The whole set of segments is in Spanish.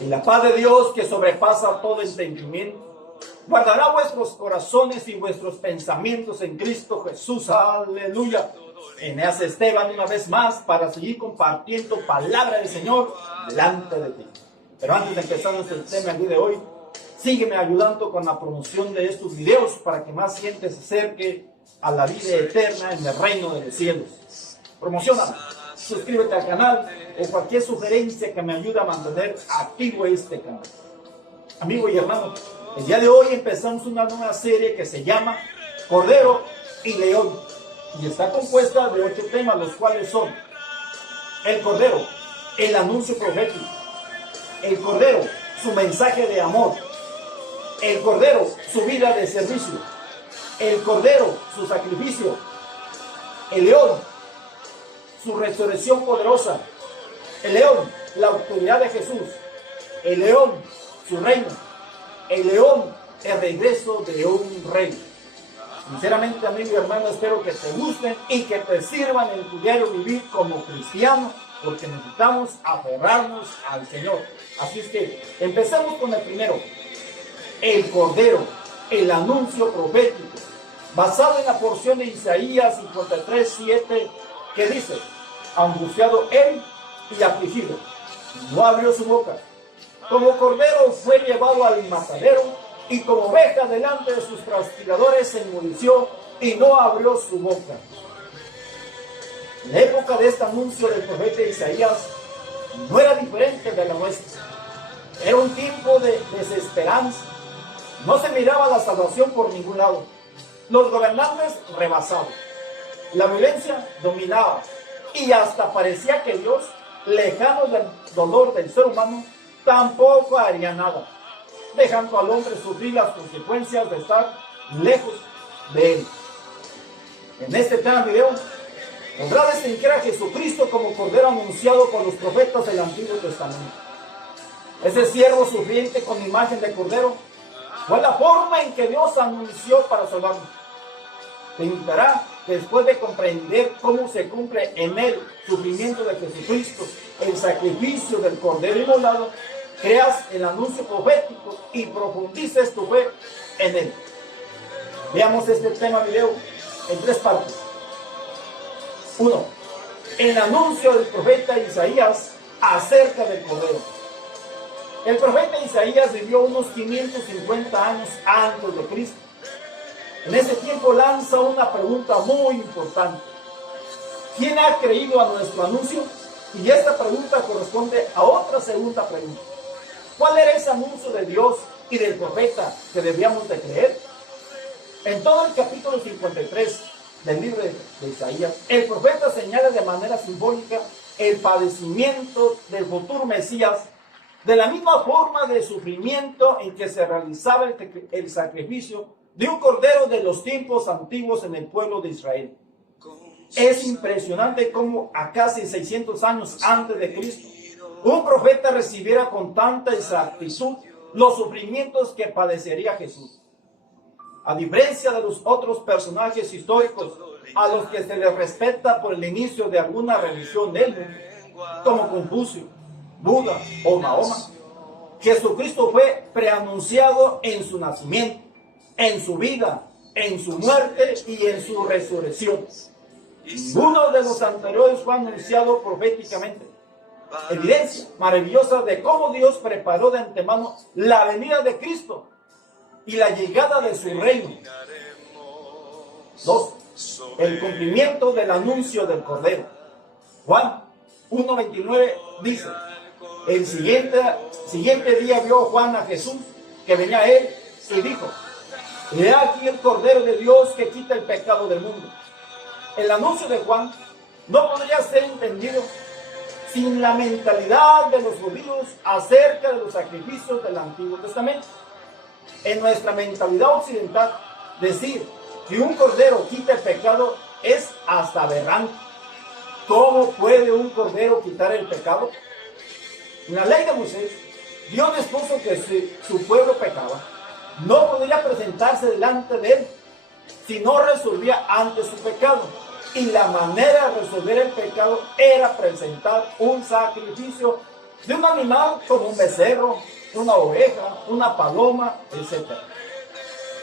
Y la paz de Dios, que sobrepasa todo entendimiento, guardará vuestros corazones y vuestros pensamientos en Cristo Jesús. Aleluya. Eneas Esteban una vez más para seguir compartiendo palabra del Señor delante de ti. Pero antes de empezar nuestro tema el día de hoy, sígueme ayudando con la promoción de estos videos para que más gente se acerque a la vida eterna en el reino de los cielos. Promociona, suscríbete al canal o cualquier sugerencia que me ayude a mantener activo este canal. Amigo y hermano, el día de hoy empezamos una nueva serie que se llama Cordero y León y está compuesta de 8 temas, los cuales son el Cordero, el anuncio profético, el Cordero, su mensaje de amor, el Cordero, su vida de servicio, el Cordero, su sacrificio, el León, su resurrección poderosa, el León, la autoridad de Jesús, el León, su reino, el León, el regreso de un rey. Sinceramente, amigo y hermano, espero que te gusten y que te sirvan en tu diario vivir como cristiano, porque necesitamos aferrarnos al Señor. Así es que empecemos con el primero, el Cordero, el anuncio profético, basado en la porción de Isaías 53:7, que dice: angustiado él y afligido, no abrió su boca. Como cordero fue llevado al matadero, y como oveja delante de sus castigadores se enmudeció y no abrió su boca. La época de este anuncio del profeta Isaías no era diferente de la nuestra. Era un tiempo de desesperanza. No se miraba la salvación por ningún lado. Los gobernantes rebasados. La violencia dominaba. Y hasta parecía que Dios, lejano del dolor del ser humano, tampoco haría nada, dejando al hombre sufrir las consecuencias de estar lejos de él. En este tema video podrás distinguir a Jesucristo como Cordero anunciado por los profetas del Antiguo Testamento. Ese siervo sufriente con imagen de Cordero fue la forma en que Dios anunció para salvarnos. Te invitará, después de comprender cómo se cumple en el sufrimiento de Jesucristo, el sacrificio del Cordero inmolado, creas el anuncio profético y profundices tu fe en él. Veamos este tema video en 3 partes. 1. El anuncio del profeta Isaías acerca del Cordero. El profeta Isaías vivió unos 550 años antes de Cristo. En ese tiempo lanza una pregunta muy importante: ¿quién ha creído a nuestro anuncio? Y esta pregunta corresponde a otra segunda pregunta: ¿cuál era ese anuncio de Dios y del profeta que debíamos de creer? En todo el capítulo 53 del libro de Isaías, el profeta señala de manera simbólica el padecimiento del futuro Mesías, de la misma forma de sufrimiento en que se realizaba el sacrificio de un cordero de los tiempos antiguos en el pueblo de Israel. Es impresionante cómo a casi 600 años antes de Cristo, un profeta recibiera con tanta exactitud los sufrimientos que padecería Jesús. A diferencia de los otros personajes históricos a los que se les respeta por el inicio de alguna religión del mundo, como Confucio, Buda o Mahoma, Jesucristo fue preanunciado en su nacimiento, en su vida, en su muerte y en su resurrección. Ninguno de los anteriores fue anunciado proféticamente. Evidencia maravillosa de cómo Dios preparó de antemano la venida de Cristo y la llegada de su reino. 2. El cumplimiento del anuncio del Cordero. Juan 1:29 dice: el siguiente día vio Juan a Jesús que venía a él y dijo: he aquí el Cordero de Dios que quita el pecado del mundo. El anuncio de Juan no podría ser entendido sin la mentalidad de los judíos acerca de los sacrificios del Antiguo Testamento. En nuestra mentalidad occidental, decir que un cordero quita el pecado es hasta aberrante. ¿Cómo puede un cordero quitar el pecado? En la ley de Moisés, Dios dispuso que si su pueblo pecaba, no podría presentarse delante de él si no resolvía antes su pecado. Y la manera de resolver el pecado era presentar un sacrificio de un animal como un becerro, una oveja, una paloma, etc.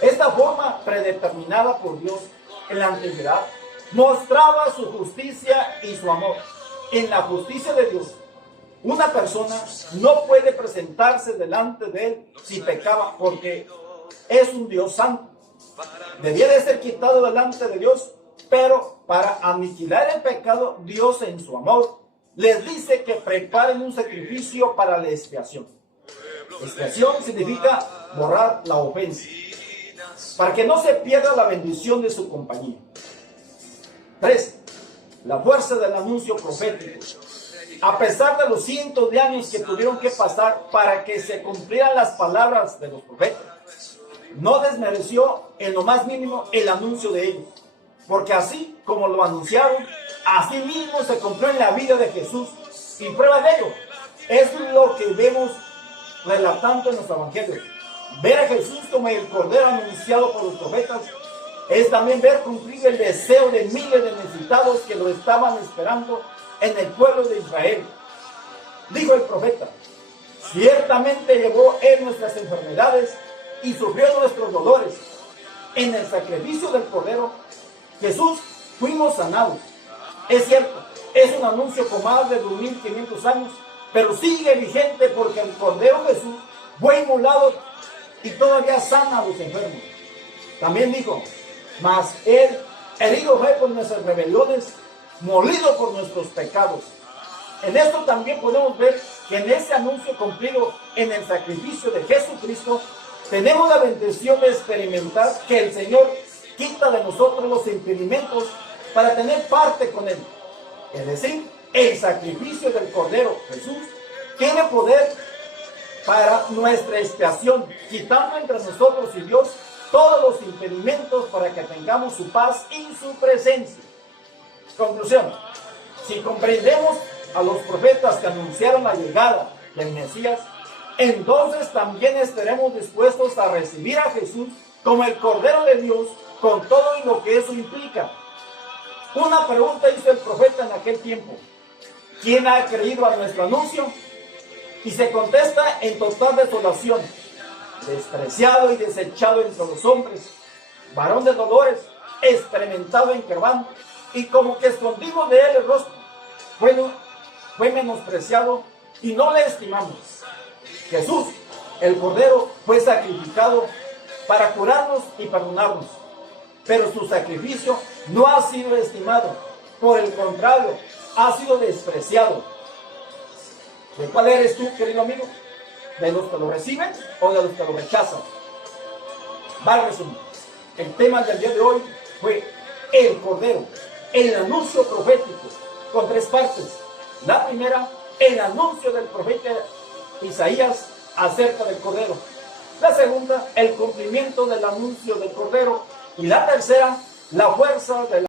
Esta forma predeterminada por Dios en la antigüedad mostraba su justicia y su amor. En la justicia de Dios, una persona no puede presentarse delante de Él si pecaba, porque es un Dios santo. Debía de ser quitado delante de Dios, pero para aniquilar el pecado, Dios en su amor les dice que preparen un sacrificio para la expiación. Expiación significa borrar la ofensa, para que no se pierda la bendición de su compañía. 3. La fuerza del anuncio profético. A pesar de los cientos de años que tuvieron que pasar para que se cumplieran las palabras de los profetas, no desmereció en lo más mínimo el anuncio de ellos, porque así como lo anunciaron, así mismo se cumplió en la vida de Jesús, y prueba de ello es lo que vemos relatando en los evangelios. Ver a Jesús como el Cordero anunciado por los profetas es también ver cumplir el deseo de miles de necesitados que lo estaban esperando en el pueblo de Israel. Dijo el profeta: ciertamente llevó Él nuestras enfermedades y sufrió nuestros dolores. En el sacrificio del Cordero Jesús fuimos sanados. Es cierto, es un anuncio con más de 2500 años, pero sigue vigente porque el Cordero Jesús fue inmolado y todavía sana a los enfermos. También dijo: mas Él herido fue por nuestras rebeliones, molido por nuestros pecados. En esto también podemos ver que en ese anuncio cumplido en el sacrificio de Jesucristo, tenemos la bendición de experimentar que el Señor quita de nosotros los impedimentos para tener parte con Él. Es decir, el sacrificio del Cordero Jesús tiene poder para nuestra expiación, quitando entre nosotros y Dios todos los impedimentos para que tengamos su paz y su presencia. Conclusión: si comprendemos a los profetas que anunciaron la llegada del Mesías, entonces también estaremos dispuestos a recibir a Jesús como el Cordero de Dios, con todo lo que eso implica. Una pregunta hizo el profeta en aquel tiempo: ¿quién ha creído a nuestro anuncio? Y se contesta en total desolación: despreciado y desechado entre los hombres, varón de dolores, experimentado en quebranto, y como que escondido de él el rostro. Fue menospreciado y no le estimamos. Jesús, el Cordero, fue sacrificado para curarnos y perdonarnos, pero su sacrificio no ha sido estimado. Por el contrario, ha sido despreciado. ¿De cuál eres tú, querido amigo? ¿De los que lo reciben o de los que lo rechazan? Va a resumir. El tema del día de hoy fue el Cordero, el anuncio profético, con 3 partes. La primera, el anuncio del profeta Isaías acerca del Cordero. La segunda, el cumplimiento del anuncio del Cordero. Y la tercera, la fuerza de la